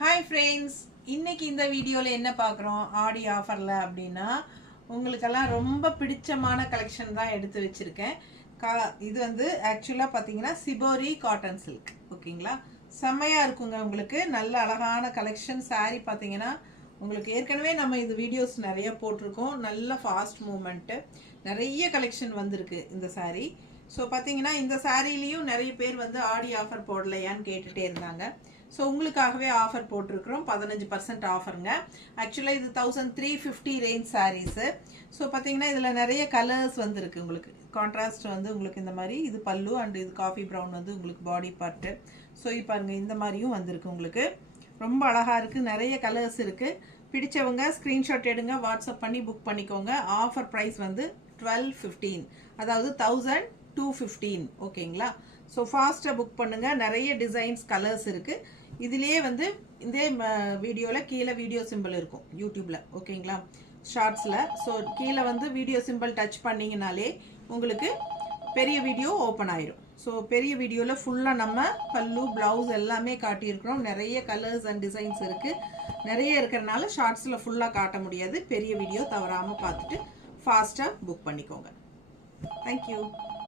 Hi friends, இன்னைக்கு இந்த வீடியோல என்ன பார்க்குறோம் ஆடி ஆஃபர்ல அப்படின்னா உங்களுக்கெல்லாம் ரொம்ப பிடிச்சமான கலெக்ஷன் தான் எடுத்து வச்சிருக்கேன். இது வந்து ஆக்சுவலா பாத்தீங்கன்னா சிபோரி காட்டன் சில்க் ஓகேங்களா, செம்மையா இருக்குங்க. உங்களுக்கு நல்ல அழகான கலெக்ஷன். saree பாத்தீங்கன்னா உங்களுக்கு ஏற்கனவே நம்ம இது வீடியோஸ் நிறைய போட்டிருக்கோம். நல்ல ஃபாஸ்ட் மூவ்மெண்ட், நிறைய கலெக்ஷன் வந்திருக்கு இந்த saree. ஸோ பார்த்தீங்கன்னா இந்த சாரீலையும் நிறைய பேர் வந்து ஆடி ஆஃபர் போடலையான்னு கேட்டுகிட்டே இருந்தாங்க. ஸோ உங்களுக்காகவே ஆஃபர் போட்டிருக்கிறோம். 15% ஆஃபருங்க. ஆக்சுவலாக இது 1350 ரேஞ்ச் சாரீஸு. ஸோ பார்த்தீங்கன்னா இதில் நிறைய கலர்ஸ் வந்துருக்கு. உங்களுக்கு கான்ட்ராஸ்ட் வந்து உங்களுக்கு இந்த மாதிரி இது பல்லு அண்ட் இது காஃபி ப்ரௌன் வந்து உங்களுக்கு பாடி பார்ட்டு. ஸோ இப்போ பாருங்க இந்த மாதிரியும் வந்திருக்கு. உங்களுக்கு ரொம்ப அழகாக இருக்குது. நிறைய கலர்ஸ் இருக்குது. பிடிச்சவங்க ஸ்க்ரீன்ஷாட் எடுங்க, வாட்ஸ்அப் பண்ணி புக் பண்ணிக்கோங்க. ஆஃபர் ப்ரைஸ் வந்து 1215, அதாவது 1215 ஓகேங்களா. ஸோ ஃபாஸ்ட்டாக புக் பண்ணுங்கள். நிறைய டிசைன்ஸ் கலர்ஸ் இருக்குது. இதுலேயே வந்து இந்த வீடியோவில் கீழே வீடியோ சிம்பிள் இருக்கும் யூடியூப்பில் ஓகேங்களா, ஷார்ட்ஸில். ஸோ கீழே வந்து வீடியோ சிம்பிள் டச் பண்ணிங்கனாலே உங்களுக்கு பெரிய வீடியோ ஓப்பன் ஆயிரும். ஸோ பெரிய வீடியோவில் ஃபுல்லாக நம்ம பல்லு ப்ளவுஸ் எல்லாமே காட்டியிருக்கிறோம். நிறைய கலர்ஸ் அண்ட் டிசைன்ஸ் இருக்குது. நிறைய இருக்கிறனால ஷார்ட்ஸில் ஃபுல்லாக காட்ட முடியாது. பெரிய வீடியோ தவறாமல் பார்த்துட்டு ஃபாஸ்ட்டாக புக் பண்ணிக்கோங்க. தேங்க்யூ.